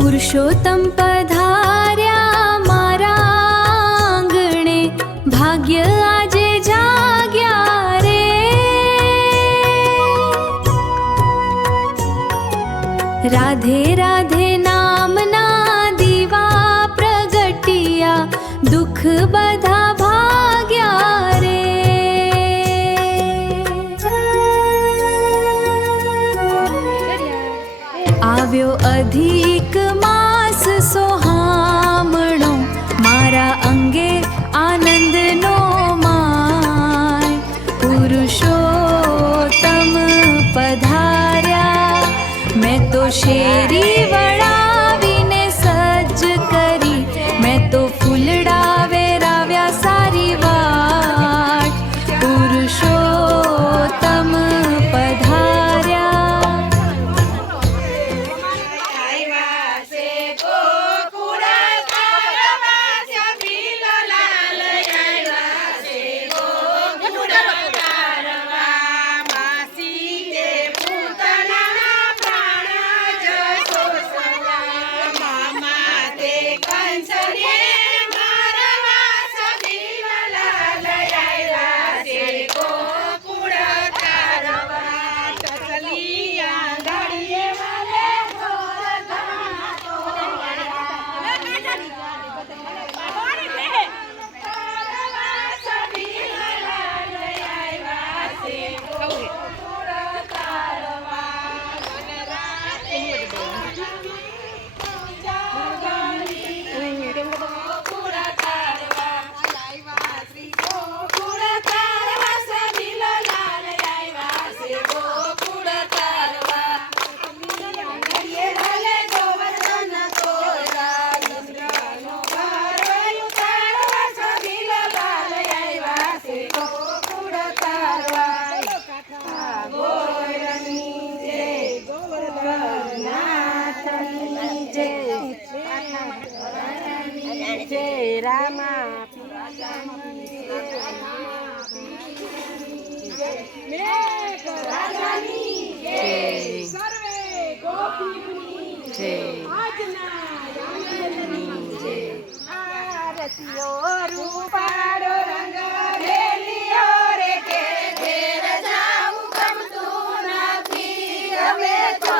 પુરુષોત્તમ પધાર્યા મારા આંગણે, ભાગ્ય આજે જાગ્યા રે. રાધે રાધે નામના દીવા પ્રગટિયા, દુઃખ બધા ભાગ્યા રે. આવ્યો અધિક માસ સોહામણો, મારા અંગે આનંદનો માય. પુરુષોત્તમ પધાર્યા, મેં તો શેરી વળાવીને સજ્જ કરી, મેં તો ફૂલડા વેરાવ્યા સારી વાટ. પુરુષોત્તમ પધાર્યા. રૂપાડો રંગ રેલિયો રે, કે ઘેર જાવું ગમતું નથી, અમે તો